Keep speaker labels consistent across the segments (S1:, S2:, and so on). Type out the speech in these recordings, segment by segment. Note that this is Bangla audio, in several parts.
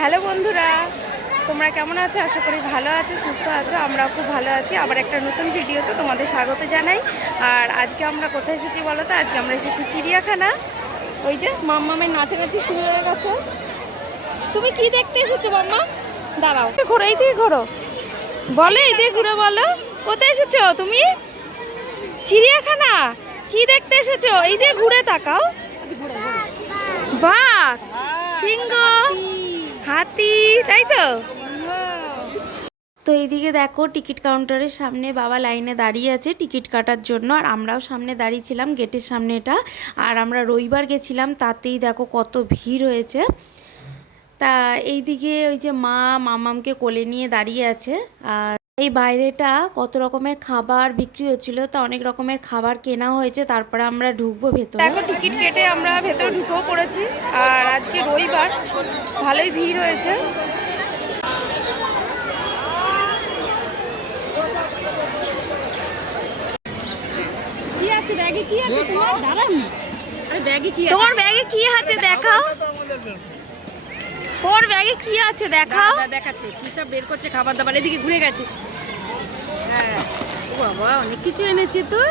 S1: হ্যালো বন্ধুরা, তোমরা কেমন আছো? আশা করি ভালো আছো, সুস্থ আছো, আমরাও খুব ভালো আছি। আবার একটা নতুন ভিডিওতে তোমাদের স্বাগত জানাই। আর আজকে আমরা কোথায় এসেছি বলো তো? আজকে আমরা এসেছি চিড়িয়াখানা। ওই যে মাম্মামের নাচানাচি শুরু হয়ে গেছে। তুমি কি দেখতে এসেছ, মাম্মা? দাঁড়াও। ঘোরো, এই দিয়ে ঘোরো। বলো, এই দিয়ে ঘুরে, বলো। কোথায় এসেছ তুমি? চিড়িয়াখানা? কি দেখতে এসেছ? এই দিয়ে ঘুরে তাকাও। বাঘ সিংহ। হাতি, তাই তো? তো এইদিকে দেখো, টিকিট কাউন্টারের সামনে বাবা লাইনে দাঁড়িয়ে আছে টিকিট কাটার জন্য, আর আমরাও সামনে দাঁড়িয়েছিলাম গেটের সামনে এটা আর আমরা রবিবার গেছিলাম, তাতেই দেখো কত ভিড় হয়েছে। তা এইদিকে ওই যে মা মামামকে কোলে নিয়ে দাঁড়িয়ে আছে, আর এই বাইরেটা কত রকমের খাবার বিক্রি হচ্ছিল তা অনেক রকমের খাবার কেনা হয়েছে তারপরে আমরা ঢুকবো ভেতরে। দেখো টিকিট কেটে আমরা ভেতরে ঢুকেও পড়েছি আর আজকে রবিবার ভালোই ভিড় হয়েছে।
S2: কি আছে ব্যাগে কি আছে? তোমার? দাঁড়ান আরে ব্যাগে কি আছে?
S1: তোমার ব্যাগে কি আছে দেখাও। তোর ব্যাগে কি আছে দেখাও।
S2: দেখাচ্ছে কি সব বের করছে খাবার দাবার? এদিকে ঘুরে গেছে। হ্যাঁ। ও বাবা অনেক কিছু এনেছে তো।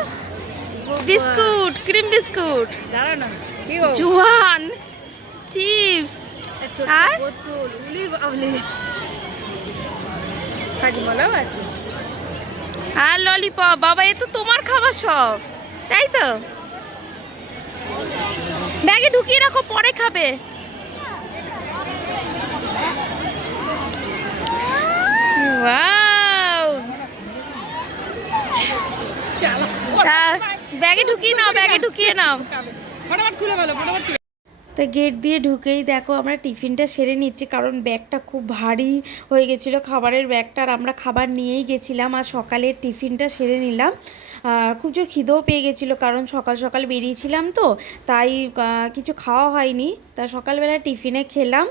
S1: Biscuit cream biscuit.
S2: দাঁড়া না।
S1: জোয়ান চিপস আর?
S2: বোতল উলি বাবলি হাজমালাও আছে।
S1: আর ললিপপ বাবা এ তো তোমার খাবার সব। তাই তো? ব্যাগে ঢুকিয়ে রাখো পরে খাবে Wow!
S2: চালা
S1: তা ব্যাগে ঢুকিয়ে নাও ব্যাগে ঢুকিয়ে নাও
S2: ফটাফট খুলে বলো ফটাফট
S1: তো গেট দিয়ে ঢুকেই দেখো আমরা টিফিনটা সেরে নিচ্ছি, কারণ ব্যাগটা খুব ভারী হয়ে গেছিল খাবারের ব্যাগটা আর আমরা খাবার নিয়েই গেছিলাম আর সকালে টিফিনটা সেরে নিলাম। খুব জোর খিদেও পেয়ে গেছিল, কারণ সকাল সকাল বেরিয়েছিলাম তো, তাই কিছু খাওয়া হয়নি। তা সকালবেলা টিফিনে খেলাম,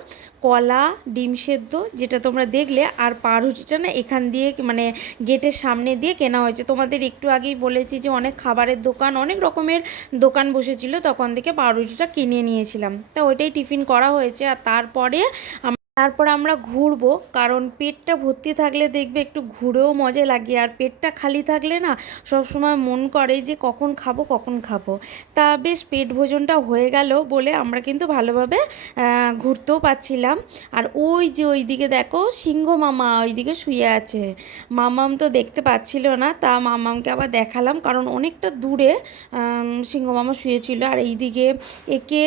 S1: কলা, ডিম সেদ্ধ, যেটা তোমরা দেখলে, আর পাউরুটিটা না এখান দিয়ে মানে গেটের সামনে দিয়ে কেনা হয়েছে। তোমাদের একটু আগেই বলেছি যে অনেক খাবারের দোকান, অনেক রকমের দোকান বসেছিল, তখন থেকে পাউরুটিটা কিনে নিয়েছিলাম। তা ওইটাই টিফিন করা হয়েছে আর তারপরে তারপর আমরা ঘুরবো, কারণ পেটটা ভর্তি থাকলে দেখবে একটু ঘুরেও মজা লাগে, আর পেটটা খালি থাকলে না সব সময় মন করে যে কখন খাব কখন খাব। তা বেশ পেট ভোজনটা হয়ে গেল বলে আমরা কিন্তু ভালোভাবে ঘুরতেও পাচ্ছিলাম আর ওই যে ওইদিকে দেখো সিংহ মামা ওইদিকে শুয়ে আছে। মামাম তো দেখতে পাচ্ছিল না, তা মামামকে আবার দেখালাম, কারণ অনেকটা দূরে সিংহ মামা শুয়েছিল। আর এইদিকে একে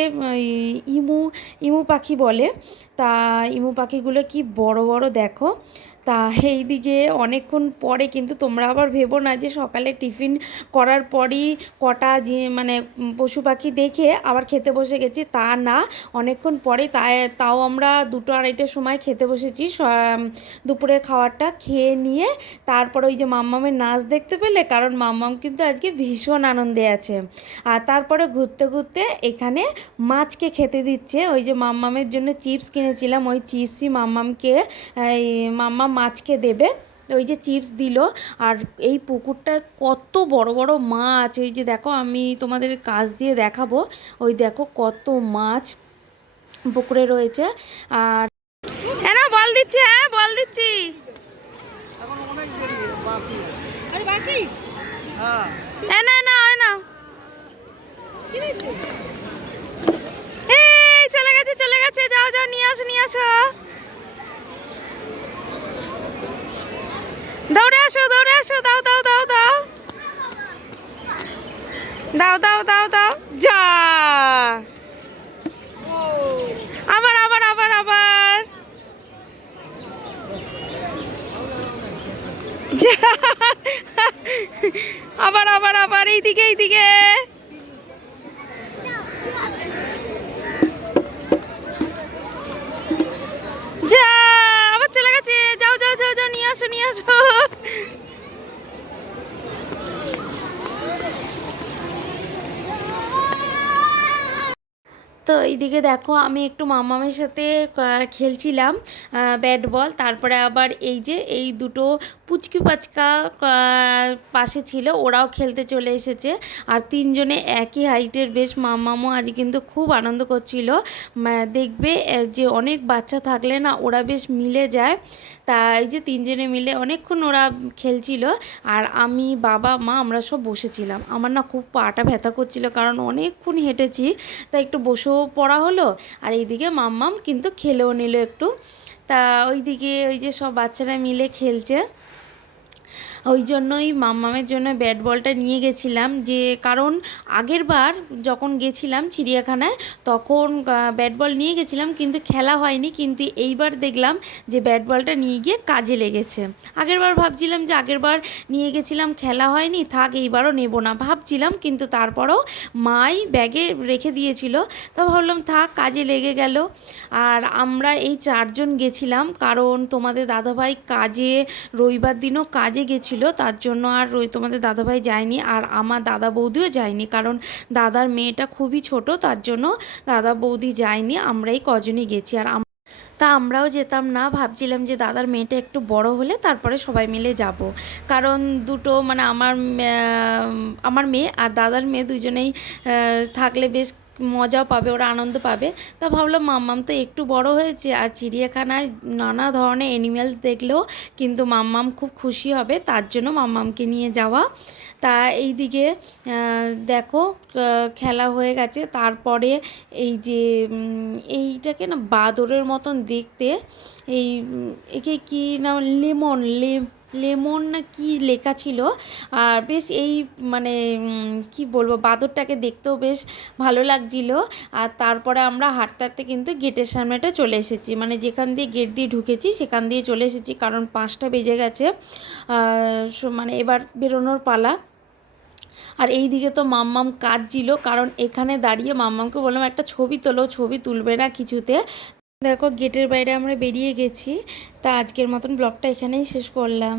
S1: ইমু ইমু পাখি বলে, তা ইমু পাখিগুলো কি বড় বড় দেখো? তা এইদিকে অনেকক্ষণ পরে কিন্তু তোমরা আবার ভেবো না যে সকালে টিফিন করার পরই কটা মানে পশু পাখি দেখে আবার খেতে বসে গেছি। তা না, অনেকক্ষণ পরে তাও আমরা দুটো আড়াইটার সময় খেতে বসেছি দুপুরের খাবারটা খেয়ে নিয়ে তারপর ওই যে মাম্মামের নাচ দেখতে পেলে, কারণ মাম্মাম কিন্তু আজকে ভীষণ আনন্দে আছে। আর তারপরে ঘুরতে ঘুরতে এখানে মাছকে খেতে দিচ্ছে। ওই যে মাম্মামের জন্য চিপস কিনেছিলাম, ওই চিপসই মাম্মামকে, এই মাম্মা মাছকে দেবে। ওই যে চিপস দিল। আর এই পুকুরটা কত বড় বড় মাছ। ওই যে দেখো, আমি তোমাদের কাজ দিয়ে দেখাবো। ওই দেখো কত মাছ পুকুরে রয়েছে। আর হ্যাঁ বল দিচ্ছি হ্যাঁ বল দিচ্ছি। না না না। এই, চলে গেছে চলে গেছে। যাও যাও, নিয়ে আসো নিয়ে আসো দৌড়ে আসো দৌড়ে আসো দাও দাও দাও দাও দাও দাও দাও দাও। যা। আবার আবার আবার আবার। আবার আবার আবার। এইদিকে এইদিকে যা আবার চলে গেছে যাও যাও যাও যাও নিয়ে আসো নিয়ে আসো তো এইদিকে দেখো, আমি একটু মামামের সাথে খেলছিলাম ব্যাট বল তারপরে আবার এই যে, এই দুটো পুচকি পাচকা পাশে ছিল, ওরাও খেলতে চলে এসেছে। আর তিনজনে একই হাইটের, বেশ মামামও আজ কিন্তু খুব আনন্দ করছিল। দেখবে যে অনেক বাচ্চা থাকলে না, ওরা বেশ মিলে যায়। তা এই যে তিনজনে মিলে অনেকক্ষণ ওরা খেলছিল। আর আমি, বাবা, মা, আমরা সব বসেছিলাম। আমার না খুব পাটা ব্যথা করছিল, কারণ অনেকক্ষণ হেঁটেছি। তাই একটু বসেও পড়া হলো, আর এইদিকে মাম্মাম কিন্তু খেলেও নিল একটু। তা ওইদিকে ওই যে সব বাচ্চারা মিলে খেলছে। ওই জন্যই মাম্মামের জন্য ব্যাট বলটা নিয়ে গেছিলাম যে কারণ আগের বার যখন গেছিলাম চিড়িয়াখানায়, তখন ব্যাট বল নিয়ে গেছিলাম কিন্তু খেলা হয়নি, কিন্তু এইবার দেখলাম যে ব্যাট বলটা নিয়ে গিয়ে কাজে লেগেছে। আগের বার ভাবছিলাম যে আগের বার নিয়ে গেছিলাম, খেলা হয়নি, থাক এইবারও নেব না। ভাবছিলাম কিন্তু তারপরও মাই ব্যাগে রেখে দিয়েছিল, তা ভাবলাম থাক কাজে লেগে গেল। আর আমরা এই চারজন গেছিলাম, কারণ তোমাদের দাদাভাই কাজে, রবিবার দিনও কাজে গেছিল, তার জন্য আর রই তোমাদের দাদাভাই যায়নি আর আমার দাদা বৌদিও যায়নি। কারণ দাদার মেয়েটা খুবই ছোট, তার জন্য দাদা বৌদি যায়নি, আমরাই কজনই গেছি। আর তা আমরাও যেতাম না, ভাবছিলাম যে দাদার মেয়েটা একটু বড় হলে তারপরে সবাই মিলে যাব। কারণ দুটো মানে আমার আমার মেয়ে আর দাদার মেয়ে দুজনেই থাকলে বেশ মজাও পাবে ওরা আনন্দ পাবে। তা ভাবলাম মাম্মাম তো একটু বড় হয়েছে আর চিড়িয়াখানায় নানা ধরনের অ্যানিম্যালস দেখলেও কিন্তু মাম্মাম খুব খুশি হবে তার জন্য মাম্মামকে নিয়ে যাওয়া। তা এইদিকে আহ, দেখো খেলা হয়ে গেছে। তারপরে এই যে এইটাকে না বাদরের মতন দেখতে এই একে কি না লেমন লে লেমন না কি লেখা ছিল। আর বেশ এই মানে কি বলব, বাদরটাকে দেখতেও বেশ ভালো লাগছিল। আর তারপরে আমরা হাঁটতে হাঁটতে কিন্তু গেটের সামনেটা চলে এসেছি। মানে যেখান দিয়ে গেট দিয়ে ঢুকেছি, সেখান দিয়ে চলে এসেছি, কারণ পাঁচটা বেজে গেছে। মানে এবার বেরোনোর পালা। আর এই দিকে তো মাম্মাম কাঁদছিল, কারণ এখানে দাঁড়িয়ে মাম্মামকে বললাম, একটা ছবি তোলো, ছবি তুলবে না কিছুতে। দেখো গেটের বাইরে আমরা বেরিয়ে গেছি তা আজকের মতন ব্লগটা এখানেই শেষ করলাম।